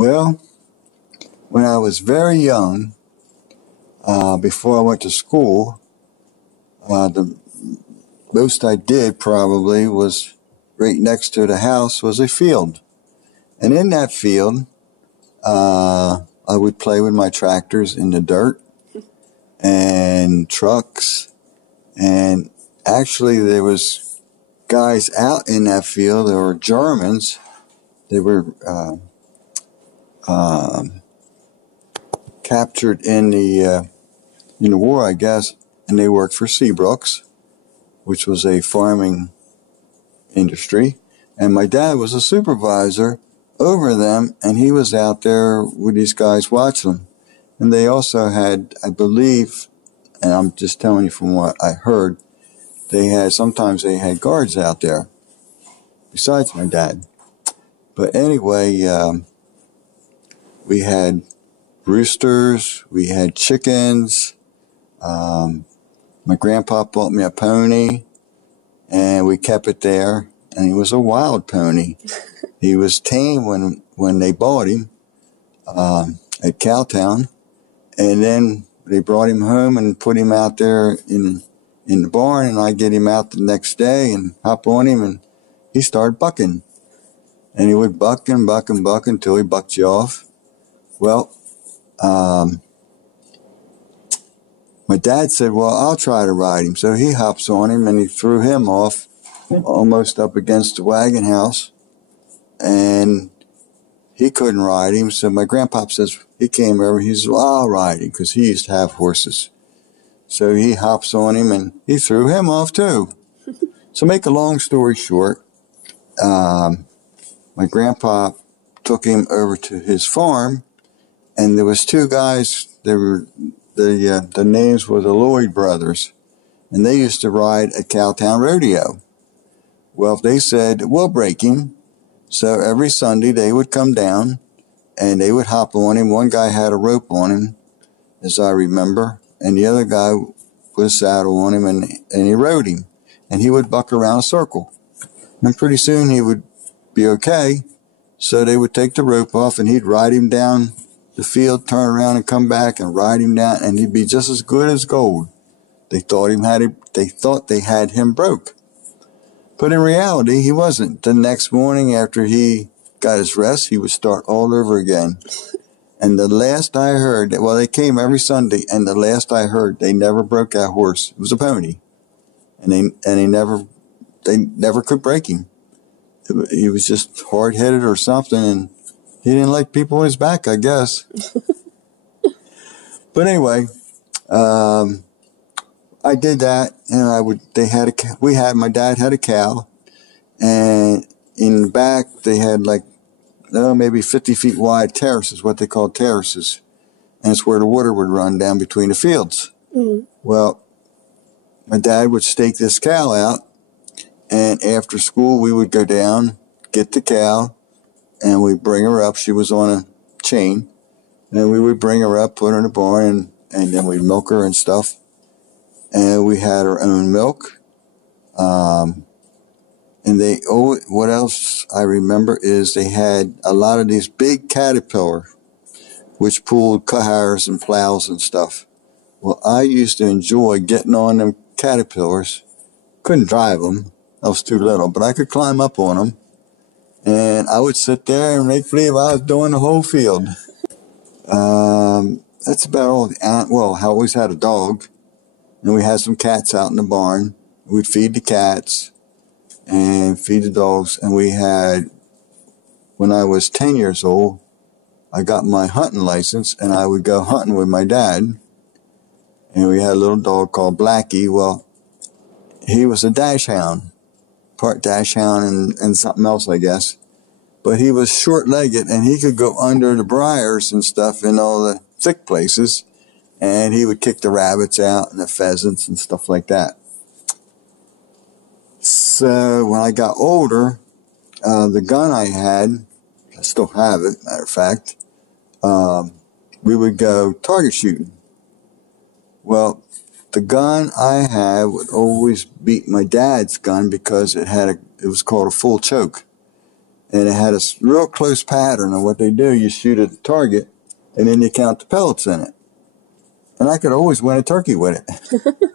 Well, when I was very young, before I went to school, the most I did probably was right next to the house was a field. And in that field, I would play with my tractors in the dirt and trucks. And actually there was guys out in that field. There were Germans. They were captured in the war, I guess, and they worked for Seabrooks, which was a farming industry. And my dad was a supervisor over them, and he was out there with these guys watching them. And they also had, I believe, and I'm just telling you from what I heard, sometimes they had guards out there besides my dad. But anyway, we had roosters, we had chickens. My grandpa bought me a pony, and we kept it there. And he was a wild pony. He was tame when they bought him at Cowtown, and then they brought him home and put him out there in the barn. And I get him out the next day and hop on him, and he started bucking. And he would buck and buck and buck until he bucked you off. Well, my dad said, well, I'll try to ride him. So he hops on him, and he threw him off almost up against the wagon house. And he couldn't ride him. So my grandpa says, he came over, he says, well, I'll ride him, because he used to have horses. So he hops on him, and he threw him off too. So make a long story short, my grandpa took him over to his farm, and there was two guys. The names were the Lloyd brothers, and they used to ride at Cowtown Rodeo. Well, they said, we'll break him. So every Sunday they would come down, and they would hop on him. One guy had a rope on him, as I remember, and the other guy put a saddle on him, and he rode him, and he would buck around a circle. And pretty soon he would be okay. So they would take the rope off, and he'd ride him down the field, turn around and come back and ride him down, and he'd be just as good as gold. They thought they had him broke. But in reality, he wasn't. The next morning after he got his rest, he would start all over again. And the last I heard, well, they came every Sunday, and the last I heard, they never broke that horse. It was a pony. And they never could break him. He was just hard-headed or something, and he didn't like people on his back, I guess. But anyway, I did that, and my dad had a cow, and in the back they had maybe 50 feet wide terraces, what they call terraces, and it's where the water would run down between the fields. Mm-hmm. Well, my dad would stake this cow out, and after school we would go down, get the cow, and we'd bring her up. She was on a chain, and we would bring her up, put her in the barn, and then we'd milk her and stuff. And we had our own milk. And what else I remember is they had a lot of these big Caterpillar, which pulled cars and plows and stuff. Well, I used to enjoy getting on them Caterpillars. Couldn't drive them. I was too little, but I could climb up on them. And I would sit there and make believe I was doing the whole field. That's about all. Well, I always had a dog. And we had some cats out in the barn. We'd feed the cats and feed the dogs. And when I was 10 years old, I got my hunting license, and I would go hunting with my dad. And we had a little dog called Blackie. Well, he was a dachshund, part dachshund and something else, I guess. But he was short-legged, and he could go under the briars and stuff in all the thick places. And he would kick the rabbits out and the pheasants and stuff like that. So when I got older, the gun I had, I still have it, matter of fact, we would go target shooting. Well, the gun I had would always beat my dad's gun because it was called a full choke. and it had a real close pattern of what they do. You shoot at the target, and then you count the pellets in it. And I could always win a turkey with it.